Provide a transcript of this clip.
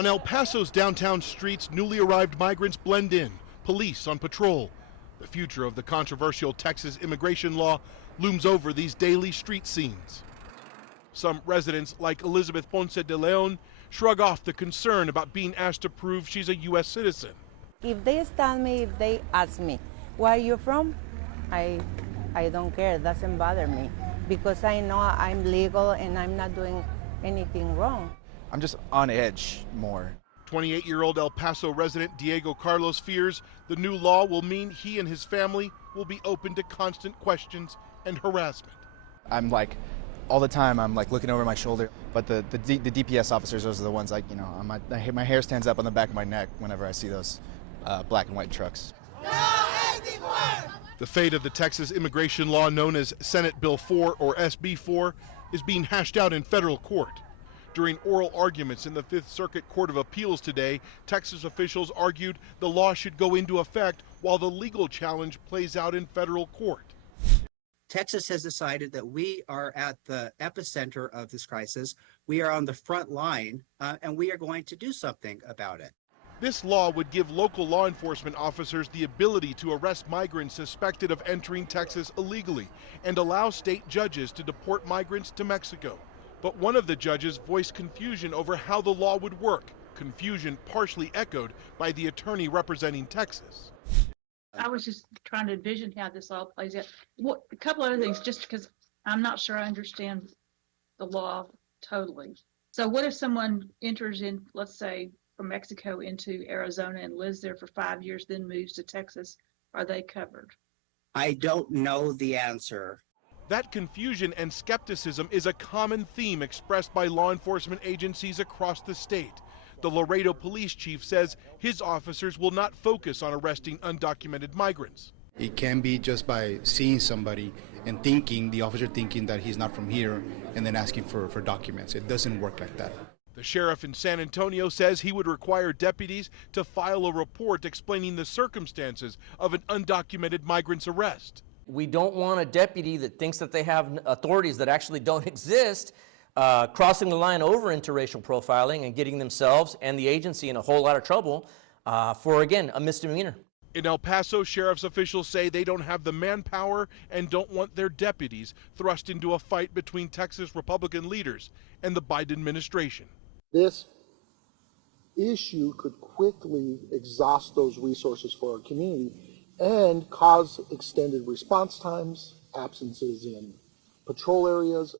On El Paso's downtown streets, newly arrived migrants blend in, police on patrol. The future of the controversial Texas immigration law looms over these daily street scenes. Some residents, like Elizabeth Ponce de Leon, shrug off the concern about being asked to prove she's a U.S. citizen. If they stop me, if they ask me, where are you from? I don't care, it doesn't bother me, because I know I'm legal and I'm not doing anything wrong. I'm just on edge more. 28-year-old El Paso resident Diego Carlos fears the new law will mean he and his family will be open to constant questions and harassment. I'm like, all the time I'm like looking over my shoulder, but the DPS officers, those are the ones like, you know, my hair stands up on the back of my neck whenever I see those black and white trucks. The fate of the Texas immigration law known as Senate Bill 4 or SB 4 is being hashed out in federal court. During oral arguments in the Fifth Circuit Court of Appeals today, Texas officials argued the law should go into effect while the legal challenge plays out in federal court. Texas has decided that we are at the epicenter of this crisis. We are on the front line, and we are going to do something about it. This law would give local law enforcement officers the ability to arrest migrants suspected of entering Texas illegally and allow state judges to deport migrants to Mexico. But one of the judges voiced confusion over how the law would work, confusion partially echoed by the attorney representing Texas. I was just trying to envision how this all plays out. A couple other things, just because I'm not sure I understand the law totally. So what if someone enters in, let's say, from Mexico into Arizona and lives there for 5 years, then moves to Texas? Are they covered? I don't know the answer. That confusion and skepticism is a common theme expressed by law enforcement agencies across the state. The Laredo police chief says his officers will not focus on arresting undocumented migrants. It can be just by seeing somebody and the officer thinking that he's not from here and then asking for documents. It doesn't work like that. The sheriff in San Antonio says he would require deputies to file a report explaining the circumstances of an undocumented migrant's arrest. We don't want a deputy that thinks that they have authorities that actually don't exist crossing the line over into racial profiling and getting themselves and the agency in a whole lot of trouble for, again, a misdemeanor. In El Paso, sheriff's officials say they don't have the manpower and don't want their deputies thrust into a fight between Texas Republican leaders and the Biden administration. This issue could quickly exhaust those resources for our community and cause extended response times, absences in patrol areas.